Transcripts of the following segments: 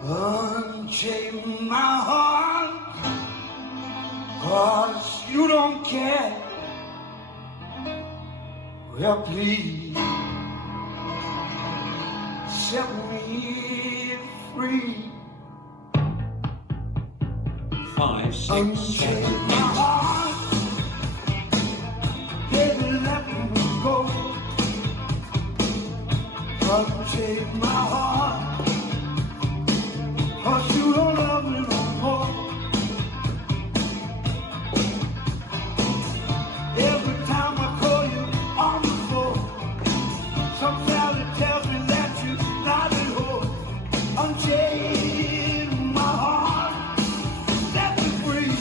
Unchain my heart, 'cause you don't care. Well, please set me free. 5, 6, Unchain 7, my 8. heart, baby, let me go. Unchain my heart, 'cause you don't love me no more. Every time I call you on the phone, some valley tells me that you're not at home. Unchain my heart, set me free.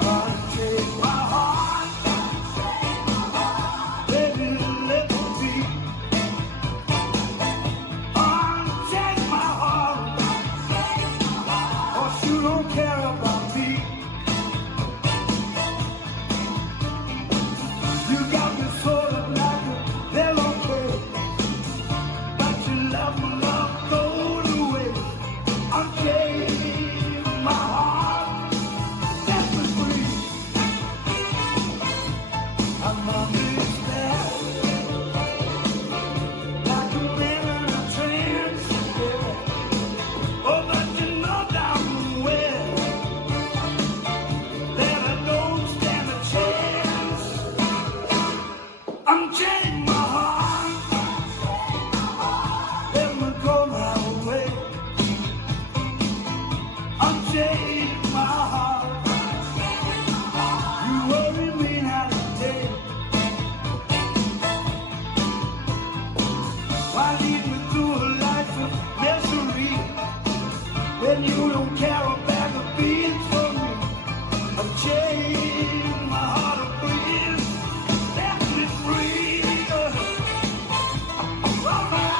Unchain my heart, baby, let me be. Unchain my heart, 'cause you don't care about me. You got me sort of like a pillowcase, but you love my love goes away. Unchain my heart, set me free. I'm under your spell, like a man in a trance, baby. Oh, but you know damn well that I don't stand a chance. Unchain my heart, let me go my way. Unchain my heart, you worry me night and day. Why lead me through a life of misery when you don't care a bag of beans for me? Unchain my heart, please set me free. All right.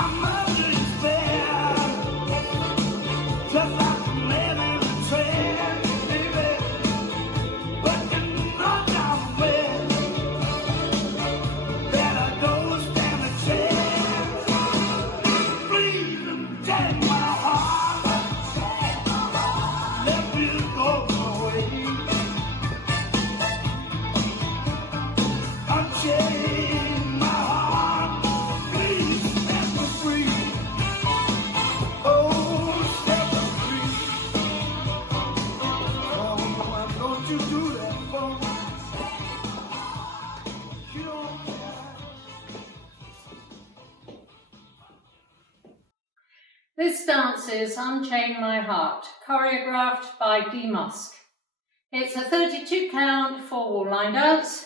I'm under your spell, just like a man in a trance, baby. But you know damn well that I don't stand a chance. Please unchain my heart, let me go away. Unchain my heart, please set me free. Oh, set me free. Oh, why don't you do that for me? You don't care. This dance is Unchain My Heart, choreographed by D. Musk. It's a 32 count, 4-wall line dance.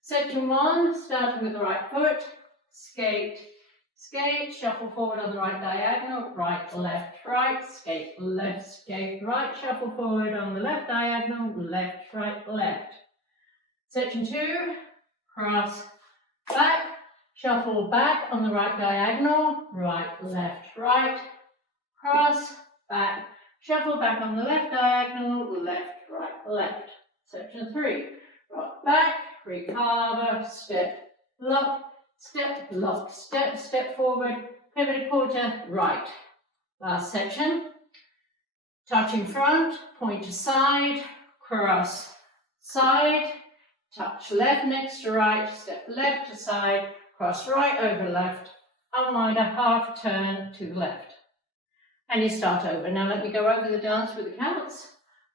Section 1, starting with the right foot, skate, skate, shuffle forward on the right diagonal, right, left, right, skate, left, skate, right, shuffle forward on the left diagonal, left, right, left. Section 2, cross, back, shuffle back on the right diagonal, right, left, right, cross, back, shuffle back on the left diagonal, left, right, left. Section 3, rock back, recover, step, lock, step, step forward, pivot a quarter, right. Last section, touch in front, point to side, cross, side, touch left next to right, step left to side, cross right over left, unwind a half turn to the left. And you start over. Now let me go over the dance with the counts.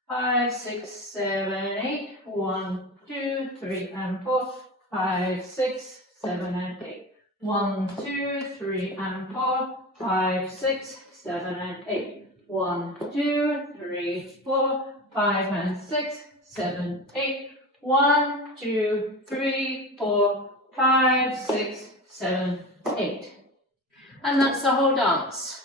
5, 6, 7, 8, 1, 2, 3 and 4, 5, 6, 7 and 8. 1, 2, 3 and 4, 5, 6, 7 and 8. 1, 2, 3, 4, 5 and 6, 7, 8. 1, 2, 3, 4, 5, 6, 7, 8. And that's the whole dance.